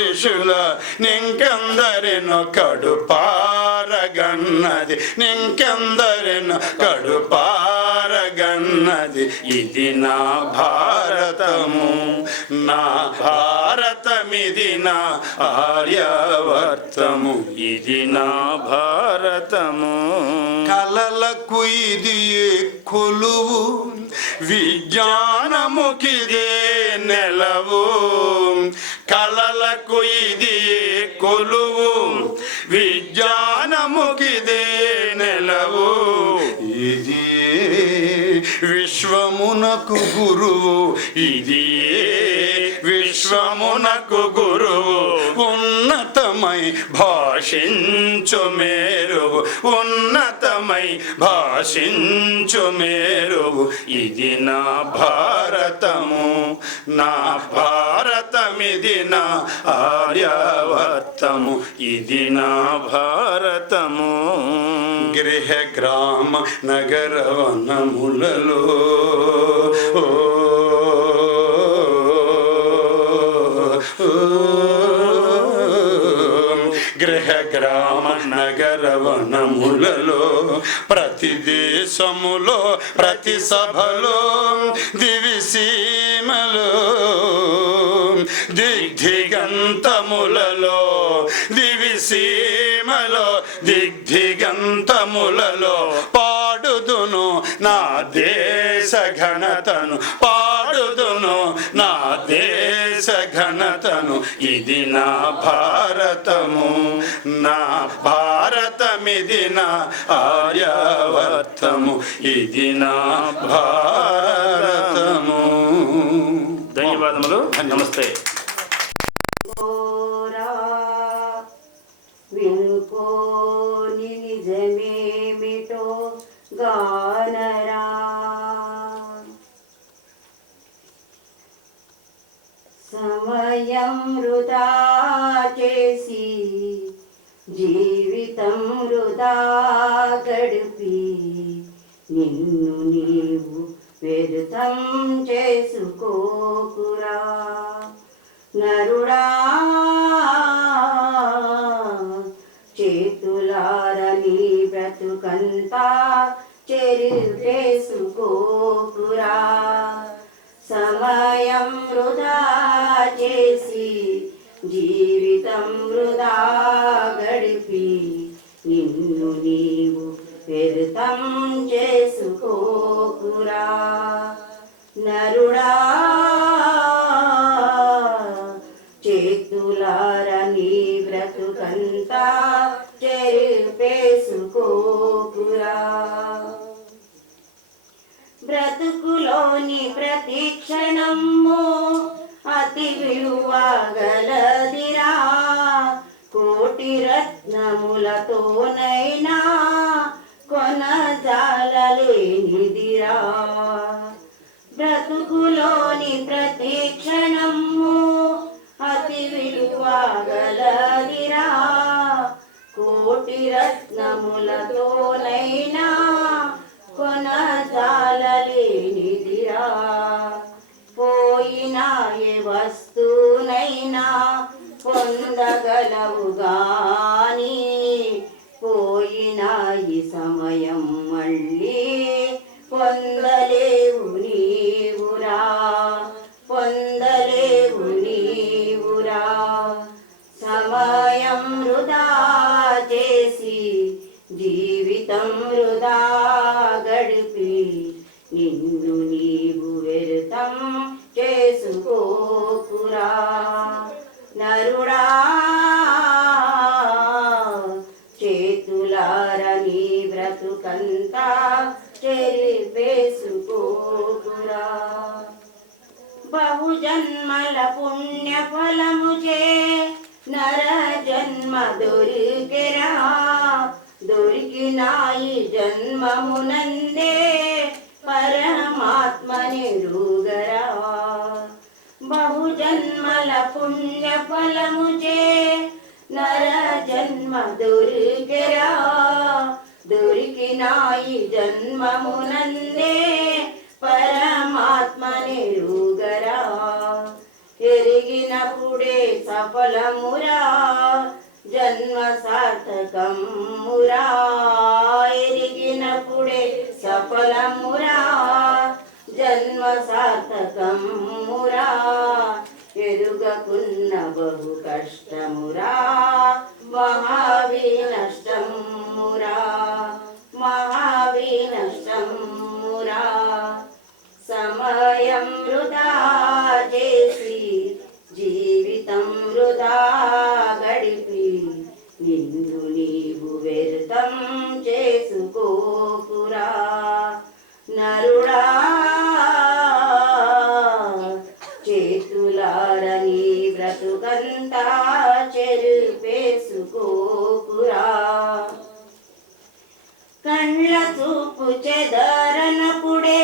ఋషుల నింకెందరినో కడుపారగన్నది, నింకెందరినో కడుపారగన్నది. ఇది నా భారతము, నా భారతమిది నా ఆర్యావర్తము, ఇది నా భారతము. కలలకు ఇది కొలువు, విజ్ఞానముకిదే నెలవు. కలలకు ఇది కొలువు, విజ్ఞానముకిదే నెలవు. ఇది విశ్వమునకు గురువు, ఇది విశ్వమునకు గురువు. ఉన్నతమై భాషించు మేరువు, ఉన్నతమై భాషించు మేరువు. ఇది నా భారతము, నా భారతమిది నా ఆర్యావర్తము, ఇది నా భారతము. గృహ గ్రామ నగర వనములలో గృహ గ్రామ నగర వనములలో ప్రతి దేశములో ప్రతి సభలో దివిసీమలో దిగ్దిగంతములలో దివిసీమలో దిగ్దిగంతములలో పాడుదును నా దేశ ఘనతను, పాడుదును నా దేశ ఘనతను. ఇది నా భారతము, నా భారతమిది నా ఆర్యావర్తము, ఇది నా భారతము. ధన్యవాదములు. నమస్తే. వినుకోని నిజమేమిటో గానరా, సమయం వృధా చేసి జీవితం వృధా గడిపి నిన్ను నీవు వ్యర్థం చేసుకోకురా నరుడా. చేతులారని బ్రతుకంతా చెరిపేసుకోకురా. సమయం వృధా చేసి జీవితం వృధా గడిపి నిన్ను నీవు వ్యర్థం చేసుకోకురా నరుడా. చేతులారని బ్రతుకంతా చెరిపేసుకోకురా. బ్రతుకులోని ప్రతి క్షణము అతి విలువ గలదిరా. కోటి రత్నములతోనైనా కొనజాలలేనిదిరా. బ్రతుకులోని ప్రతి క్షణము అతి విలువ గలదిరా. కోటి రత్నములతోనైనా కొనజాలలేనిదిరా. పోయిన ఏ వస్తువునైనా పొందగలవు గాని పోయిన ఈ సమయం మళ్ళీ పొందలేవు నీవురా, పొందలేవు నీవురా. సమయం వృధా చేసి జీవితం వృధా గడిపి నిన్ను నీవు వ్యర్థం చేసుకోకురా నరుడా. చేతులారని బ్రతుకంతా చెరిపేసుకోకురా. బహుజన్మల పుణ్య ఫలముచే నర జన్మ దొరికెరా. దొరికిన ఈ జన్మమునందే పరమాత్మని రుగరా. బహుజన్మల పుణ్య ఫలముచే నర జన్మ దొరికెరా. దొరికిన ఈ జన్మమునందే పరమాత్మని రుగరా. ఎరిగినప్పుడు ఎరిగినప్పుడే సఫలమురా జన్మ సార్థకమురా ఎరిగినప్పుడే సఫలమురా జన్మ సార్థకమురా ఎరుగకున్న బహు కష్టమురా మహావినష్టమురా మహావినష్టమురా సమయం వృధా చేసి జీవితం వృధా గడిపి నిన్ను నీవు వ్యర్థం చేసుకోకురా నరుడా చేతులారని బ్రతుకంతా చెరిపేసుకోకురా కండ్ల చూపు చెదరనప్పుడే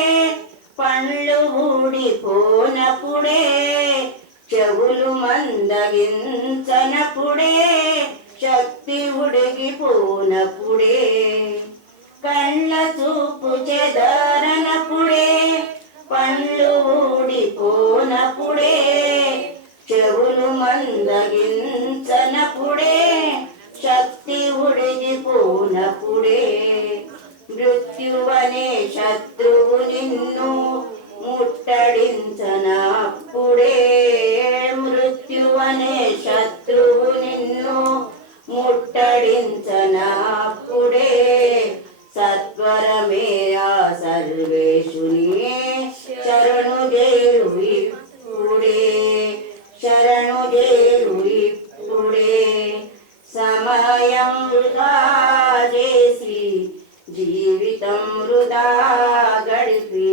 పండ్లు ఊడిపోనప్పుడే చెవులు మందగించనప్పుడే శక్తి ఉడిగిపోనప్పుడే కళ్ళ చూపు చెదరనప్పుడే పండ్లు ఊడిపోనప్పుడే చెవులు మందగించనప్పుడే శక్తి ఉడిగిపోనప్పుడే మృత్యువనే శత్రువు నిన్ను ముట్టడించనప్పుడే మృత్యువనే శత్రువు నిన్ను ముట్టడించనప్పుడే సత్వరమే ఆ సర్వేశుని శరణు చేరు ఇప్పుడే శరణు చేరు ఇప్పుడే సమయం వృధా చేసి జీవితం వృధా గడిపి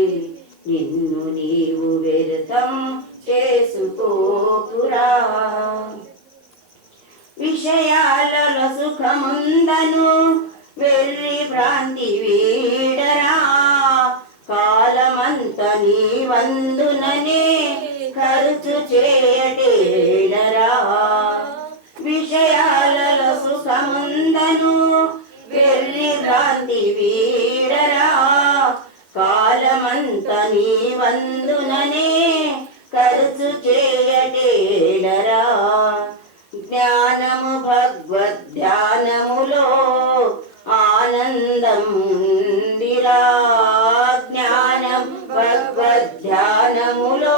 నిన్ను నీవు వ్యర్థం చేసుకోకురా విషయాలలో సుఖముందను వెర్రి భ్రాంతి వీడరా కాలమంత నీ వందుననే ఖర్చు చేయడేడరా విషయాలలో సుఖముందను వెర్రి భ్రాంతి వీడరా కాలమంత నీ వందుననే ఖర్చు చేయడేడరా జ్ఞానము భగవద్ధ్యానములో ఆనందం ఉందిరా జ్ఞానం భగవద్ధ్యానములో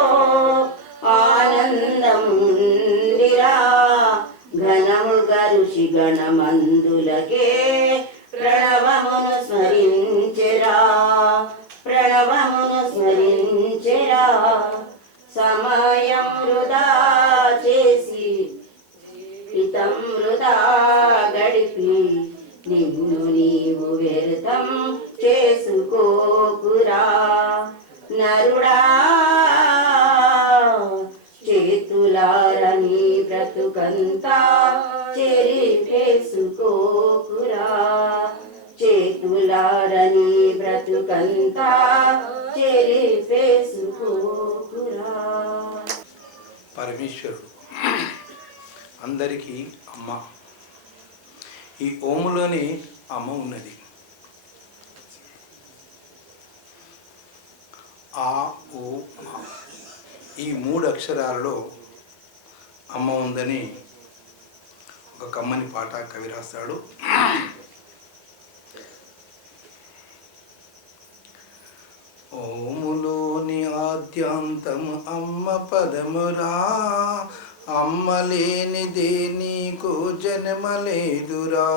ఆనందం ఉందిరా ఘనముగా ఋషి గణమందులకే ప్రణవమును స్మరించెరా ప్రణవమును స్మరించెరా సమయం వృధా చేసి హితం వృధా గడిపి నిన్ను నీవు వ్యర్థం చేసుకోకురా నరుడా చేతులారని బ్రతుకంతా చెరిపేసుకోకురా చేతులారని బ్రతుకంతా చెరిపేసుకోకురా పరమేశ్వరుడు అందరికీ అమ్మ. ఈ ఓములోనే అమ్మ ఉన్నది. ఆ ఓ ఈ 3 అక్షరాలలో అమ్మ ఉందని ఒక కమ్మని పాట కవి రాస్తాడు. ఓములోని ఆద్యాంతం అమ్మ పదమురా అమ్మ లేనిదే నీకు జన్మలేదురా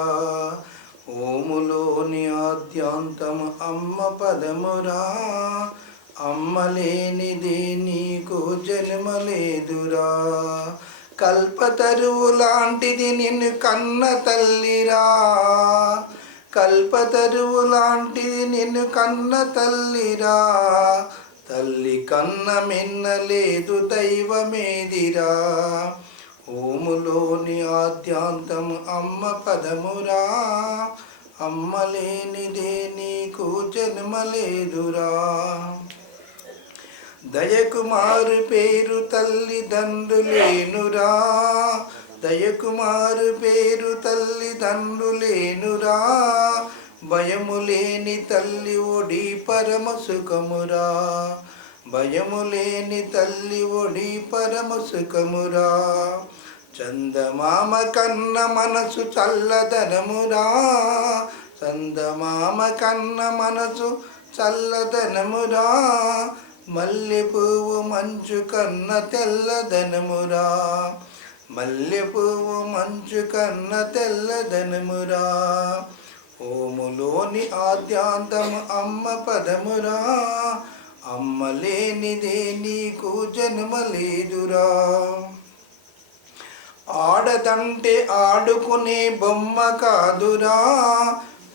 ఓములోని ఆద్యాంతం అమ్మ పదమురా అమ్మ లేనిదే నీకు జన్మలేదురా కల్పతరువు లాంటిది నిన్ను కన్న తల్లిరా కల్పతరువు లాంటిది నిన్ను కన్న తల్లిరా తల్లి కన్న మిన్నలేదు దైవమేదిరా ఓములోని ఆద్యాంతం అమ్మ పదమురా అమ్మ లేనిదే నీకు జన్మలేదురా దయకుమారు పేరు తల్లిదండ్రులేనురా దయకుమారు పేరు తల్లిదండ్రులేనురా భయము లేని తల్లి ఒడి పరమ సుఖమురా భయము లేని తల్లి ఒడి పరమ సుఖమురా. చందమామ కన్న మనసు చల్లదనమురా, చందమామ కన్న మనసు చల్లదనమురా. మల్లె పువ్వు మంచు కన్న తెల్లదనమురా, మల్లె పువ్వు మంచు కన్న తెల్లదనమురా. ఓములోని ఆద్యాంతము అమ్మ పదమురా, అమ్మ లేనిదే నీకు జన్మ లేదురా. ఆడదంటే ఆడుకునే బొమ్మ కాదురా,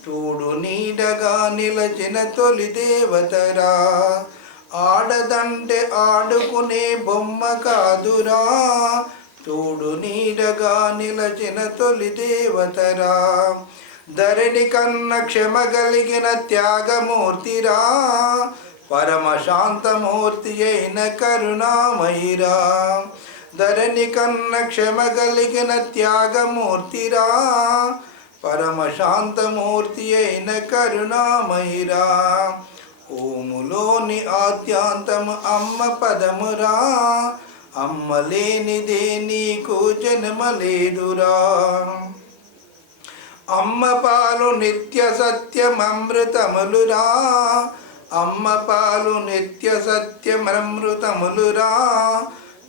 తోడు నీడగా నిలచిన తొలి దేవతరా. ఆడదంటే ఆడుకునే బొమ్మ కాదురా, తోడు నీడగా నిలచిన తొలి దేవతరా. ధరణి కన్న క్షమ కలిగిన త్యాగమూర్తిరా, పరమశాంతమూర్తి అయిన కరుణామయిరా. ధరణి కన్న క్షమ కలిగిన త్యాగమూర్తిరా, పరమశాంతమూర్తి అయిన కరుణామయిరా. ఓములోని ఆద్యాంతము అమ్మ పదమురా, అమ్మ లేనిదే నీకు జన్మ లేదురా. అమ్మ పాలు నిత్య సత్యమృతములురా, అమ్మ పాలు నిత్య సత్యమృతములురా.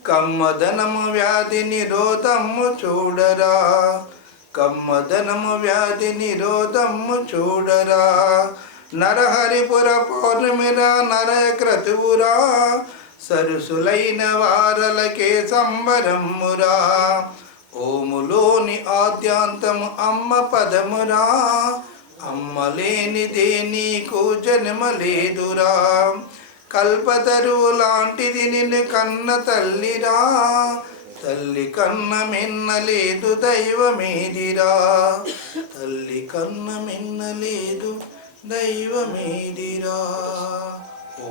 కమ్మదనము వ్యాధి నిరోధము చూడరా, కమ్మదనము వ్యాధి నిరోధము చూడరా. నరహరిపుర పౌర్ణమిరా నరక్రతువురా, సరుసులైన వారలకే సంబరమురా. ఓములోని ఆద్యాంతము అమ్మ పదమురా, అమ్మ లేనిదే నీకు జన్మ లేదురా. కల్పతరువు లాంటిది నిన్ను కన్న తల్లిరా, తల్లి కన్న మిన్నలేదు దైవమేదిరా, తల్లి కన్న మిన్నలేదు దైవమేదిరా. ఓ